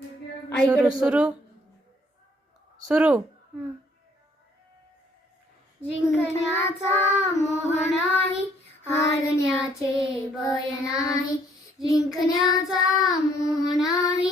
सुरू सुरू सुरू. जिंकण्याचा मोह नाही, हारण्याचे भय नाही. जिंकण्याचा मोह नाही,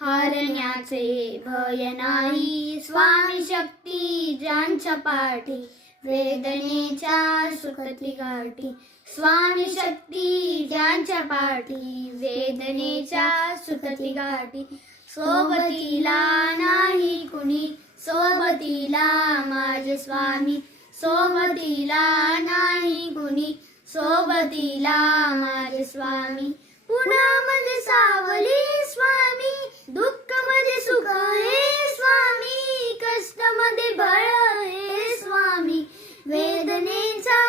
हारण्याचे भय नाही. स्वामी शक्ती ज्यांच्या पाठी, वेदनेच्या सुखती गाठी. स्वामी शक्ती ज्यांच्या पाठी, वेदनेच्या सुखती गाठी. सोबतीला नाही कुणी, सोबतीला माझे स्वामी. सोबतीला नाही कुणी, सोबतीला माझे स्वामी. उन्हामध्ये सावली स्वामी, दुःखामध्ये सुख हे स्वामी. कष्टामध्ये बळ हे स्वामी, वेदनेचा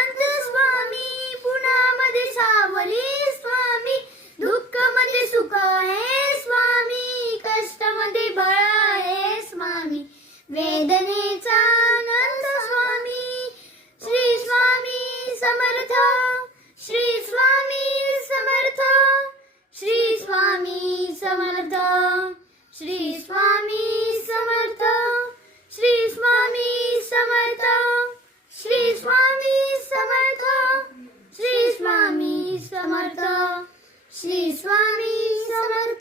अंत स्वामी. पुण्यामध्ये सावली स्वामी, दुःखामध्ये सुख हे स्वामी. कष्टामध्ये बळ हे स्वामी, वेदनेचा आनंद स्वामी. श्री स्वामी समर्थ, श्री स्वामी समर्थ, श्री स्वामी समर्थ, श्री स्वामी समर्थ, श्री स्वामी समर्थ, श्री स्वामी समर्थ, श्री स्वामी समर्थ, श्री स्वामी समर्थ.